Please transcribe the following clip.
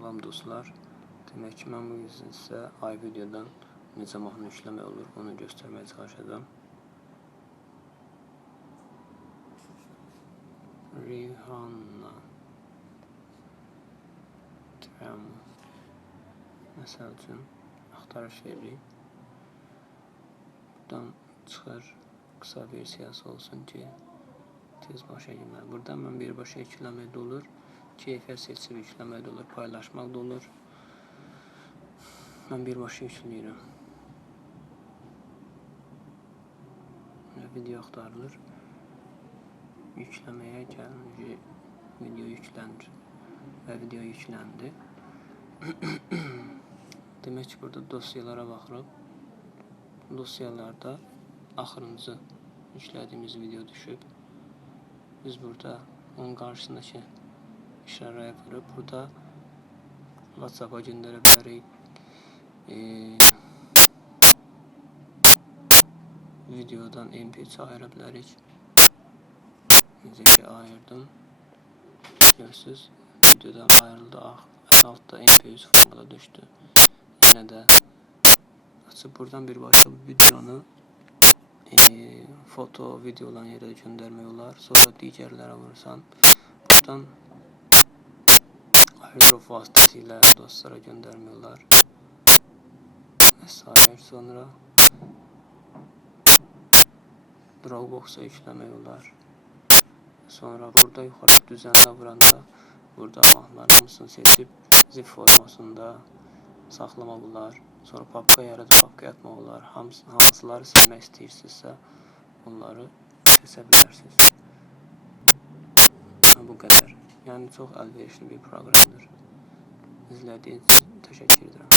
Salam dostlar. Demək ki, mən bu gün sizə iVideodan necə mahnı yükləmək olur, onu göstərməyə çalışacağam. Rihanna Tram Məsəl üçün axtarış edirik. Buradan çıxır qısa versiyası olsun ki, tez başa gəlməli. Buradan mən birbaşa yükləmək də olur, keyfiyyət seçib yükləmək də olur, paylaşmaq da olur. Mən birbaşa yükləyirəm. Video axtarılır. Yükləməyə gəlince video yüklənir və video yükləndi. Demək ki, burada dosyalara baxırıq. Dosyalarda axırıncı yüklədiyimiz video düşüb. Biz burada onun qarşısındakı işarəyə vurub burada WhatsApp-a göndərə bilərik. Ee, videodan MP3 ayıra bilərik. Necə ki ayırdım. Görürsüz, videodan ayrıldı. Ah, altda MP3 formada düşdü. Yenə də açıb buradan birbaşa bu videonu e, foto, video olan yerə göndərmək olar. Sonra digərlərə vurursan, buradan airdrop vasıtasıyla dostlara göndermiyorlar vesaire sonra Dropbox'a yüklemiyorlar sonra burada yukarı düzenle vuranda burada mahnılarımızın seçip zip formasında saxlamaqlar, sonra papka yaradıb papkaya atmaqlar, Hams hansıları silmək istəyirsinizsə bunları seçə bilərsiniz. Bu qədər. Yəni çox əlverişli bir proqramdır. İzlədiyiniz üçün təşəkkür edirəm.